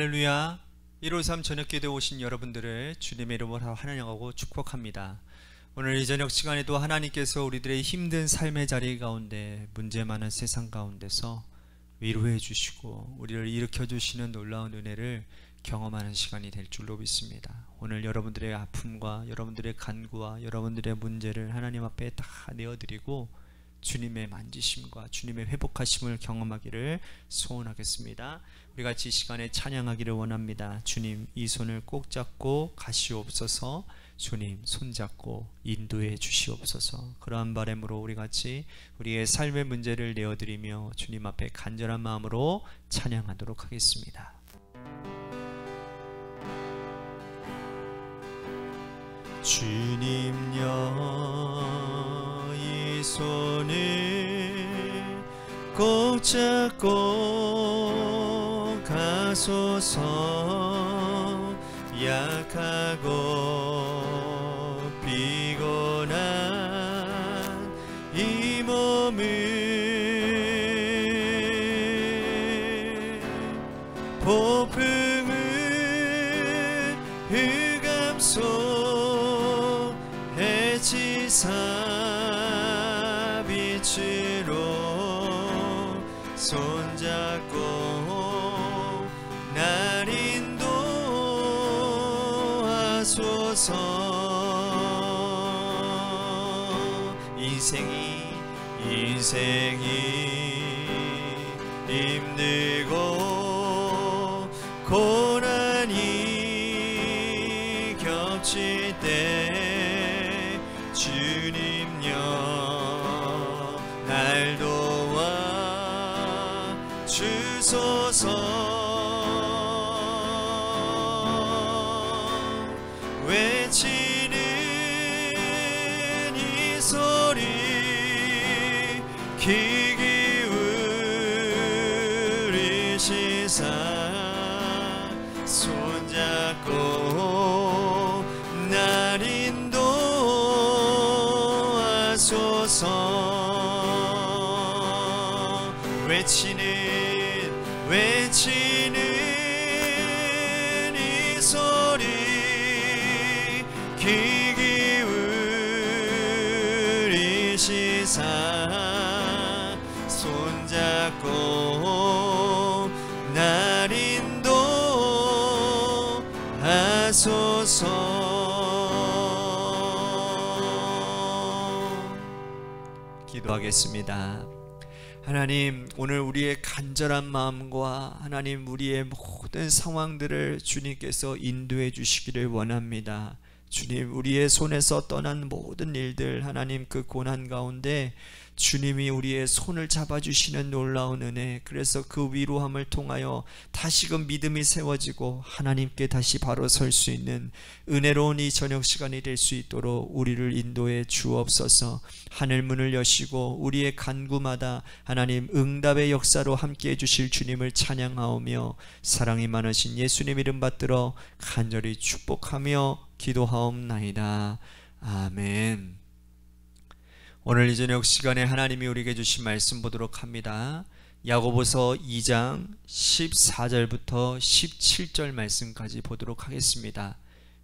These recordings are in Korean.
할렐루야. 153 저녁기도에 오신 여러분들을 주님의 이름으로 환영하고 축복합니다. 오늘 이 저녁 시간에도 하나님께서 우리들의 힘든 삶의 자리 가운데, 문제 많은 세상 가운데서 위로해 주시고 우리를 일으켜 주시는 놀라운 은혜를 경험하는 시간이 될 줄로 믿습니다. 오늘 여러분들의 아픔과 여러분들의 간구와 여러분들의 문제를 하나님 앞에 다 내어드리고 주님의 만지심과 주님의 회복하심을 경험하기를 소원하겠습니다. 우리 같이 이 시간에 찬양하기를 원합니다. 주님, 이 손을 꼭 잡고 가시옵소서. 주님, 손잡고 인도해 주시옵소서. 그러한 바람으로 우리 같이 우리의 삶의 문제를 내어드리며 주님 앞에 간절한 마음으로 찬양하도록 하겠습니다. 주님여, 이 손을 꼭 잡고 가소서. 약하고 피곤한 이 몸을 폭풍은 흑암속 해치사 빛으로 손잡고 날 인도하소서. 인생이 힘들고 고난이 겹칠 때 주님여, 날 도와 주소서. 외치는 이 소리 귀 기울이시사 손잡고 날 인도하소서. 외치는 이 소리 귀 기울이시사 손잡고 날 인도하소서. 기도하겠습니다. 하나님, 오늘 우리의 간절한 마음과 하나님 우리의 모든 상황들을 주님께서 인도해 주시기를 원합니다. 주님, 우리의 손에서 떠난 모든 일들, 하나님 그 고난 가운데 주님이 우리의 손을 잡아주시는 놀라운 은혜, 그래서 그 위로함을 통하여 다시금 믿음이 세워지고 하나님께 다시 바로 설 수 있는 은혜로운 이 저녁 시간이 될 수 있도록 우리를 인도해 주옵소서. 하늘 문을 여시고 우리의 간구마다 하나님 응답의 역사로 함께해 주실 주님을 찬양하오며 사랑이 많으신 예수님 이름 받들어 간절히 축복하며 기도하옵나이다. 아멘. 오늘 이 저녁 시간에 하나님이 우리에게 주신 말씀 보도록 합니다. 야고보서 2장 14절부터 17절 말씀까지 보도록 하겠습니다.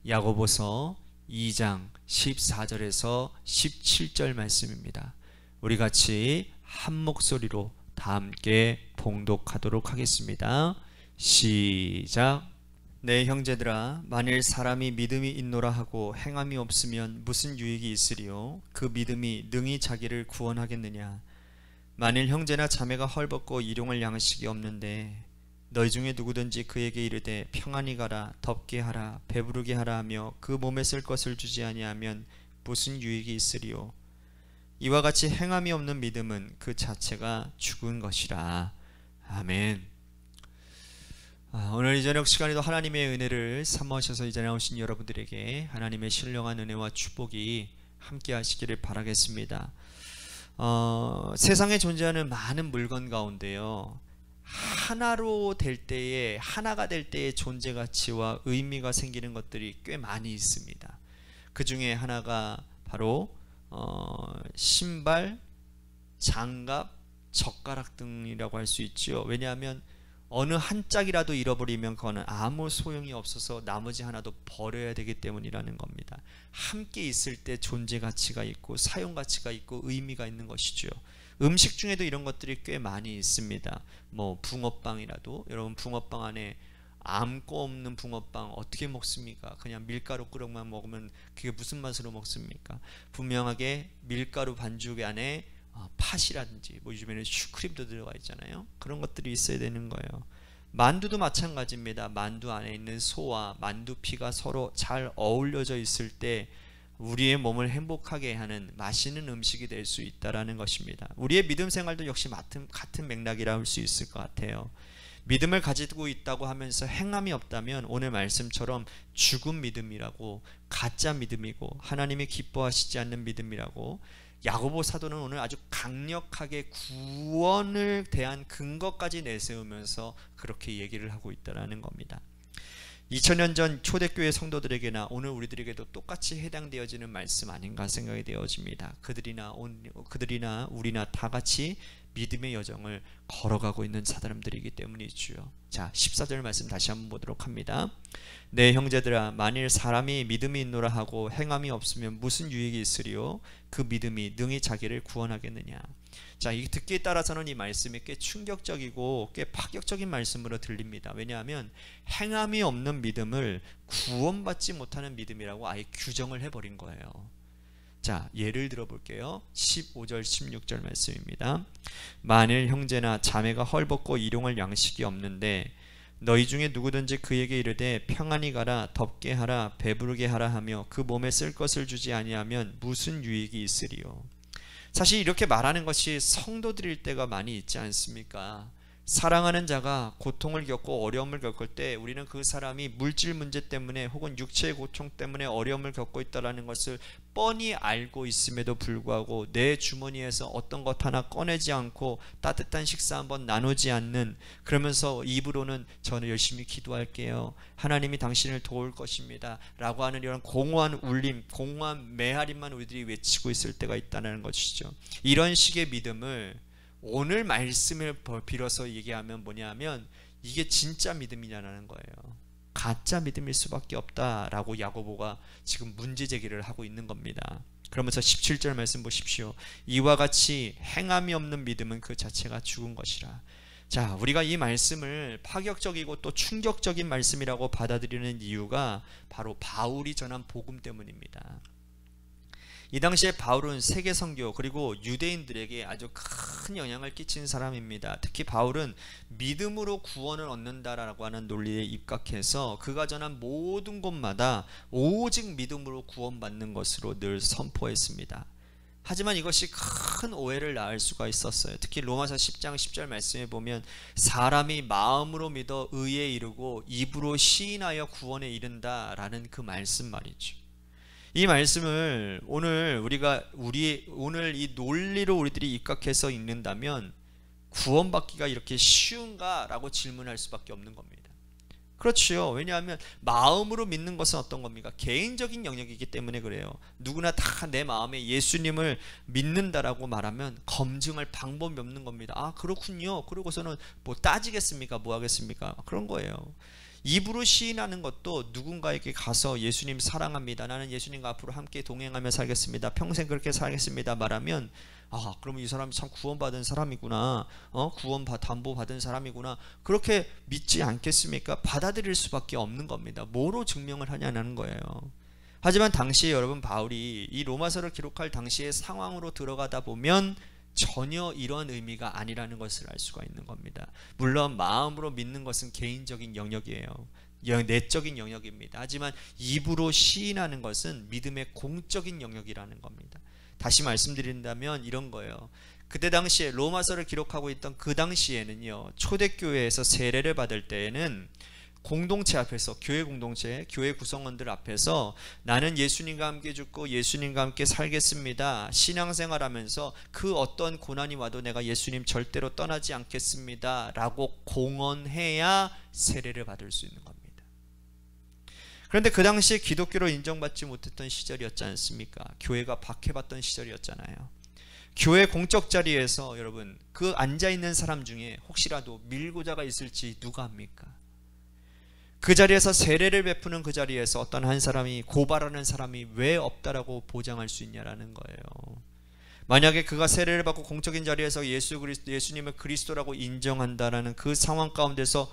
야고보서 2장 14절에서 17절 말씀입니다. 우리 같이 한 목소리로 다 함께 봉독하도록 하겠습니다. 시작. 내 형제들아, 만일 사람이 믿음이 있노라 하고 행함이 없으면 무슨 유익이 있으리요? 그 믿음이 능히 자기를 구원하겠느냐? 만일 형제나 자매가 헐벗고 일용할 양식이 없는데 너희 중에 누구든지 그에게 이르되 평안히 가라, 덥게 하라, 배부르게 하라 하며 그 몸에 쓸 것을 주지 아니하면 무슨 유익이 있으리요? 이와 같이 행함이 없는 믿음은 그 자체가 죽은 것이라. 아멘. 오늘 이 저녁 시간에도 하나님의 은혜를 삼으셔서 이 자리에 오신 여러분들에게 하나님의 신령한 은혜와 축복이 함께 하시기를 바라겠습니다. 세상에 존재하는 많은 물건 가운데요, 하나가 될 때의 존재 가치와 의미가 생기는 것들이 꽤 많이 있습니다. 그 중에 하나가 바로 신발, 장갑, 젓가락 등이라고 할 수 있죠. 왜냐하면 어느 한 짝이라도 잃어버리면 그거는 아무 소용이 없어서 나머지 하나도 버려야 되기 때문이라는 겁니다. 함께 있을 때 존재 가치가 있고 사용 가치가 있고 의미가 있는 것이죠. 음식 중에도 이런 것들이 꽤 많이 있습니다. 뭐 붕어빵이라도, 여러분 붕어빵 안에 아무거 없는 붕어빵 어떻게 먹습니까? 그냥 밀가루 끓여만 먹으면 그게 무슨 맛으로 먹습니까? 분명하게 밀가루 반죽 안에 팥이라든지 뭐 요즘에는 슈크림도 들어가 있잖아요. 그런 것들이 있어야 되는 거예요. 만두도 마찬가지입니다. 만두 안에 있는 소와 만두피가 서로 잘 어울려져 있을 때 우리의 몸을 행복하게 하는 맛있는 음식이 될 수 있다라는 것입니다. 우리의 믿음 생활도 역시 같은 맥락이라 할 수 있을 것 같아요. 믿음을 가지고 있다고 하면서 행함이 없다면 오늘 말씀처럼 죽은 믿음이라고, 가짜 믿음이고 하나님이 기뻐하시지 않는 믿음이라고, 야고보 사도는 오늘 아주 강력하게 구원을 대한 근거까지 내세우면서 그렇게 얘기를 하고 있다는 겁니다. 2000년 전 초대교회 성도들에게나 오늘 우리들에게도 똑같이 해당되어지는 말씀 아닌가 생각이 되어집니다. 그들이나 우리나 다 같이 믿음의 여정을 걸어가고 있는 사람들이기 때문이지요. 자, 14절 말씀 다시 한번 보도록 합니다. 내 형제들아, 만일 사람이 믿음이 있노라 하고 행함이 없으면 무슨 유익이 있으리요? 그 믿음이 능히 자기를 구원하겠느냐. 자, 이 듣기에 따라서는 이 말씀이 꽤 충격적이고 꽤 파격적인 말씀으로 들립니다. 왜냐하면 행함이 없는 믿음을 구원받지 못하는 믿음이라고 아예 규정을 해버린 거예요. 자, 예를 들어 볼게요. 15절 16절 말씀입니다. 만일 형제나 자매가 헐벗고 일용할 양식이 없는데 너희 중에 누구든지 그에게 이르되 평안히 가라, 덥게 하라, 배부르게 하라 하며 그 몸에 쓸 것을 주지 아니하면 무슨 유익이 있으리요. 사실 이렇게 말하는 것이 성도들일 때가 많이 있지 않습니까? 사랑하는 자가 고통을 겪고 어려움을 겪을 때 우리는 그 사람이 물질 문제 때문에 혹은 육체의 고통 때문에 어려움을 겪고 있다는 것을 뻔히 알고 있음에도 불구하고 내 주머니에서 어떤 것 하나 꺼내지 않고 따뜻한 식사 한번 나누지 않는, 그러면서 입으로는 저는 열심히 기도할게요, 하나님이 당신을 도울 것입니다 라고 하는 이런 공허한 울림, 공허한 메아리만 우리들이 외치고 있을 때가 있다는 것이죠. 이런 식의 믿음을 오늘 말씀을 빌어서 얘기하면 뭐냐면 이게 진짜 믿음이냐는 거예요. 가짜 믿음일 수밖에 없다라고 야고보가 지금 문제 제기를 하고 있는 겁니다. 그러면서 17절 말씀 보십시오. 이와 같이 행함이 없는 믿음은 그 자체가 죽은 것이라. 자, 우리가 이 말씀을 파격적이고 또 충격적인 말씀이라고 받아들이는 이유가 바로 바울이 전한 복음 때문입니다. 이 당시에 바울은 세계 선교 그리고 유대인들에게 아주 큰 영향을 끼친 사람입니다. 특히 바울은 믿음으로 구원을 얻는다라고 하는 논리에 입각해서 그가 전한 모든 곳마다 오직 믿음으로 구원받는 것으로 늘 선포했습니다. 하지만 이것이 큰 오해를 낳을 수가 있었어요. 특히 로마서 10장 10절 말씀에 보면 사람이 마음으로 믿어 의에 이르고 입으로 시인하여 구원에 이른다라는 그 말씀 말이죠. 이 말씀을 오늘 오늘 이 논리로 우리들이 입각해서 읽는다면 구원받기가 이렇게 쉬운가? 라고 질문할 수밖에 없는 겁니다. 그렇지요. 왜냐하면 마음으로 믿는 것은 어떤 겁니까? 개인적인 영역이기 때문에 그래요. 누구나 다 내 마음에 예수님을 믿는다라고 말하면 검증할 방법이 없는 겁니다. 아, 그렇군요. 그러고서는 뭐 따지겠습니까? 뭐 하겠습니까? 그런 거예요. 입으로 시인하는 것도 누군가에게 가서 예수님 사랑합니다, 나는 예수님과 앞으로 함께 동행하며 살겠습니다, 평생 그렇게 살겠습니다 말하면 아, 그러면 이 사람이 참 구원받은 사람이구나, 담보 받은 사람이구나, 그렇게 믿지 않겠습니까? 받아들일 수밖에 없는 겁니다. 뭐로 증명을 하냐는 거예요. 하지만 당시에 여러분, 바울이 이 로마서를 기록할 당시의 상황으로 들어가다 보면 전혀 이런 의미가 아니라는 것을 알 수가 있는 겁니다. 물론 마음으로 믿는 것은 개인적인 영역이에요. 내적인 영역입니다. 하지만 입으로 시인하는 것은 믿음의 공적인 영역이라는 겁니다. 다시 말씀드린다면 이런 거예요. 그때 당시에 로마서를 기록하고 있던 그 당시에는요, 초대교회에서 세례를 받을 때에는 공동체 앞에서, 교회 공동체, 교회 구성원들 앞에서 나는 예수님과 함께 죽고 예수님과 함께 살겠습니다, 신앙생활하면서 그 어떤 고난이 와도 내가 예수님 절대로 떠나지 않겠습니다 라고 공언해야 세례를 받을 수 있는 겁니다. 그런데 그 당시에 기독교로 인정받지 못했던 시절이었지 않습니까? 교회가 박해받던 시절이었잖아요. 교회 공적 자리에서 여러분 그 앉아있는 사람 중에 혹시라도 밀고자가 있을지 누가 합니까? 그 자리에서 세례를 베푸는 그 자리에서 어떤 한 사람이 고발하는 사람이 왜 없다라고 보장할 수 있냐라는 거예요. 만약에 그가 세례를 받고 공적인 자리에서 예수님을 그리스도라고 인정한다라는 그 상황 가운데서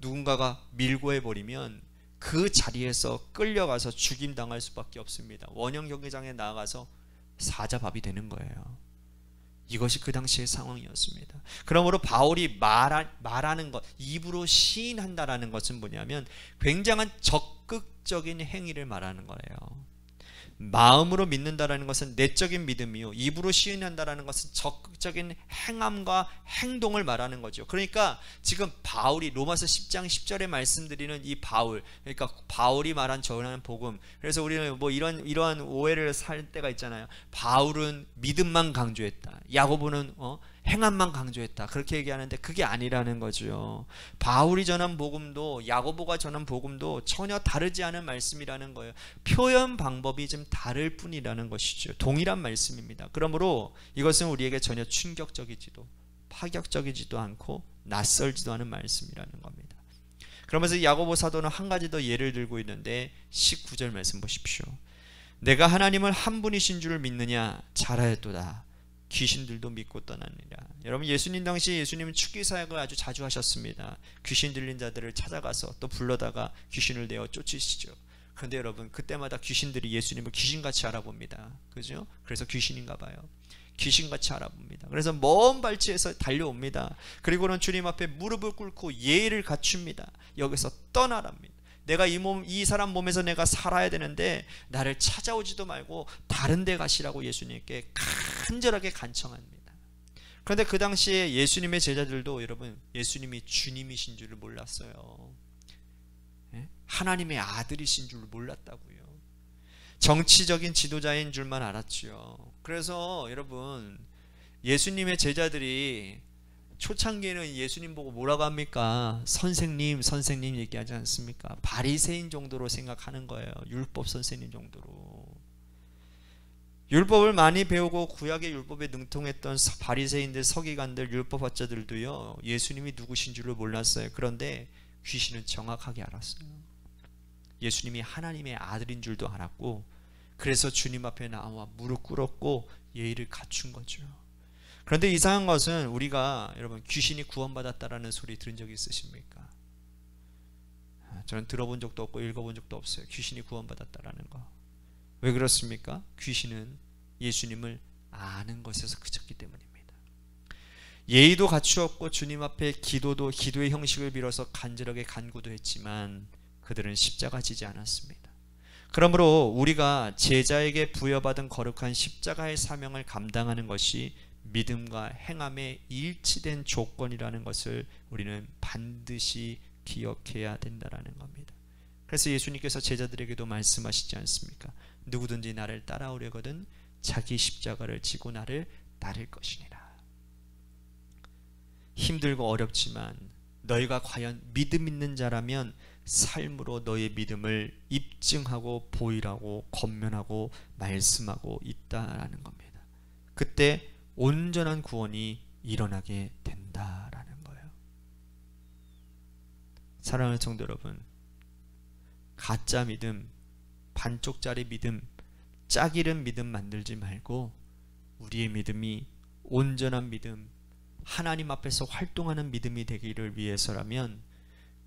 누군가가 밀고해 버리면 그 자리에서 끌려가서 죽임당할 수밖에 없습니다. 원형 경기장에 나아가서 사자밥이 되는 거예요. 이것이 그 당시의 상황이었습니다. 그러므로 바울이 말하는 것, 입으로 시인한다라는 것은 뭐냐면 굉장한 적극적인 행위를 말하는 거예요. 마음으로 믿는다라는 것은 내적인 믿음이요, 입으로 시인한다라는 것은 적극적인 행함과 행동을 말하는 거죠. 그러니까 지금 바울이 로마서 10장 10절에 말씀드리는 이 바울, 그러니까 바울이 말한 전하는 복음, 그래서 우리는 뭐 이러한 오해를 살 때가 있잖아요. 바울은 믿음만 강조했다, 야고보는 행함만 강조했다, 그렇게 얘기하는데 그게 아니라는 거죠. 바울이 전한 복음도 야고보가 전한 복음도 전혀 다르지 않은 말씀이라는 거예요. 표현 방법이 좀 다를 뿐이라는 것이죠. 동일한 말씀입니다. 그러므로 이것은 우리에게 전혀 충격적이지도 파격적이지도 않고 낯설지도 않은 말씀이라는 겁니다. 그러면서 야고보 사도는 한 가지 더 예를 들고 있는데 19절 말씀 보십시오. 내가 하나님을 한 분이신 줄 믿느냐? 잘하였도다. 귀신들도 믿고 떠나느니라. 여러분, 예수님 당시 예수님은 축기 사역을 아주 자주 하셨습니다. 귀신 들린 자들을 찾아가서 또 불러다가 귀신을 내어 쫓으시죠. 그런데 여러분, 그때마다 귀신들이 예수님을 귀신같이 알아봅니다. 그죠? 그래서 귀신인가 봐요. 귀신같이 알아봅니다. 그래서 먼 발치에서 달려옵니다. 그리고는 주님 앞에 무릎을 꿇고 예의를 갖춥니다. 여기서 떠나랍니다. 내가 이 사람 몸에서 내가 살아야 되는데 나를 찾아오지도 말고 다른 데 가시라고 예수님께 간절하게 간청합니다. 그런데 그 당시에 예수님의 제자들도 여러분, 예수님이 주님이신 줄을 몰랐어요. 하나님의 아들이신 줄 몰랐다고요. 정치적인 지도자인 줄만 알았죠. 그래서 여러분, 예수님의 제자들이 초창기에는 예수님 보고 뭐라고 합니까? 선생님, 선생님 얘기하지 않습니까? 바리새인 정도로 생각하는 거예요. 율법 선생님 정도로. 율법을 많이 배우고 구약의 율법에 능통했던 바리새인들, 서기관들, 율법학자들도요, 예수님이 누구신 줄을 몰랐어요. 그런데 귀신은 정확하게 알았어요. 예수님이 하나님의 아들인 줄도 알았고, 그래서 주님 앞에 나와 무릎 꿇었고 예의를 갖춘 거죠. 그런데 이상한 것은 우리가 여러분, 귀신이 구원받았다라는 소리 들은 적이 있으십니까? 저는 들어본 적도 없고 읽어본 적도 없어요. 귀신이 구원받았다라는 거. 왜 그렇습니까? 귀신은 예수님을 아는 것에서 그쳤기 때문입니다. 예의도 갖추었고 주님 앞에 기도의 형식을 빌어서 간절하게 간구도 했지만 그들은 십자가 지지 않았습니다. 그러므로 우리가 제자에게 부여받은 거룩한 십자가의 사명을 감당하는 것이 믿음과 행함에 일치된 조건이라는 것을 우리는 반드시 기억해야 된다는 겁니다. 그래서 예수님께서 제자들에게도 말씀하시지 않습니까? 누구든지 나를 따라오려거든 자기 십자가를 지고 나를 따를 것이니라. 힘들고 어렵지만 너희가 과연 믿음 있는 자라면 삶으로 너의 믿음을 입증하고 보이라고 권면하고 말씀하고 있다라는 겁니다. 그때 온전한 구원이 일어나게 된다라는 거예요. 사랑하는 성도 여러분, 가짜 믿음, 반쪽짜리 믿음, 짝이른 믿음 만들지 말고 우리의 믿음이 온전한 믿음, 하나님 앞에서 활동하는 믿음이 되기를 위해서라면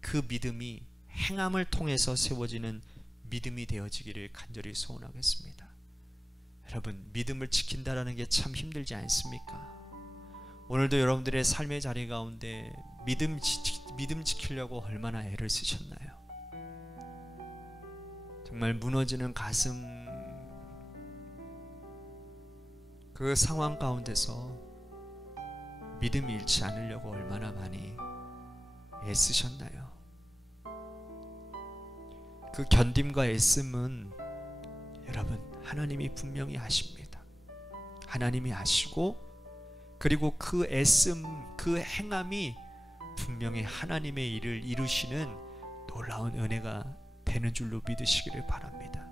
그 믿음이 행함을 통해서 세워지는 믿음이 되어지기를 간절히 소원하겠습니다. 여러분, 믿음을 지킨다라는 게 참 힘들지 않습니까? 오늘도 여러분들의 삶의 자리 가운데 믿음 지키려고 얼마나 애를 쓰셨나요? 정말 무너지는 가슴, 그 상황 가운데서 믿음이 잃지 않으려고 얼마나 많이 애쓰셨나요? 그 견딤과 애씀은 여러분, 하나님이 분명히 아십니다. 하나님이 아시고, 그리고 그 애씀, 그 행함이 분명히 하나님의 일을 이루시는 놀라운 은혜가 되는 줄로 믿으시기를 바랍니다.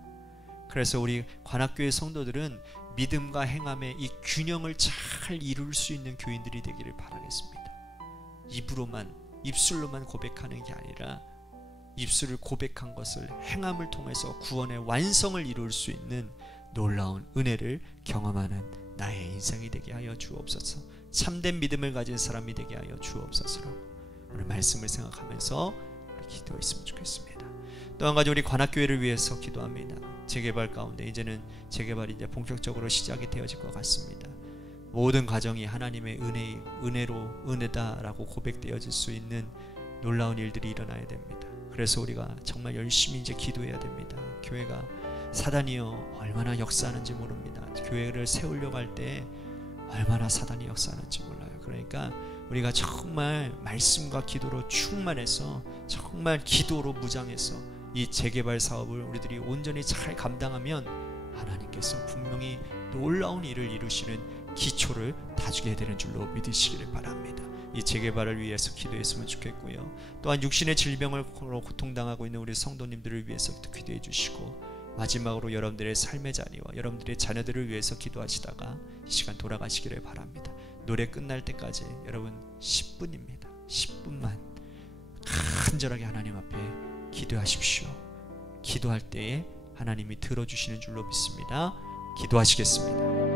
그래서 우리 관악교회 성도들은 믿음과 행함의 이 균형을 잘 이룰 수 있는 교인들이 되기를 바라겠습니다. 입술로만 고백하는 게 아니라 입술을 고백한 것을 행함을 통해서 구원의 완성을 이룰 수 있는 놀라운 은혜를 경험하는 나의 인생이 되게 하여 주옵소서. 참된 믿음을 가진 사람이 되게 하여 주옵소서라고 오늘 말씀을 생각하면서 기도했으면 좋겠습니다. 또 한 가지 우리 관악교회를 위해서 기도합니다. 재개발 가운데 이제는 재개발이 이제 본격적으로 시작이 되어질 것 같습니다. 모든 가정이 하나님의 은혜다라고 고백되어질 수 있는 놀라운 일들이 일어나야 됩니다. 그래서 우리가 정말 열심히 이제 기도해야 됩니다. 교회가 사단이요 얼마나 역사하는지 모릅니다. 교회를 세우려고 할 때 얼마나 사단이 역사하는지 몰라요. 그러니까 우리가 정말 말씀과 기도로 충만해서 정말 기도로 무장해서 이 재개발 사업을 우리들이 온전히 잘 감당하면 하나님께서 분명히 놀라운 일을 이루시는 기초를 다지게 되는 줄로 믿으시기를 바랍니다. 이 재개발을 위해서 기도했으면 좋겠고요. 또한 육신의 질병으로 고통당하고 있는 우리 성도님들을 위해서 기도해 주시고, 마지막으로 여러분들의 삶의 자리와 여러분들의 자녀들을 위해서 기도하시다가 이 시간 돌아가시기를 바랍니다. 노래 끝날 때까지 여러분 10분입니다. 10분만 간절하게 하나님 앞에 기도하십시오. 기도할 때에 하나님이 들어주시는 줄로 믿습니다. 기도하시겠습니다.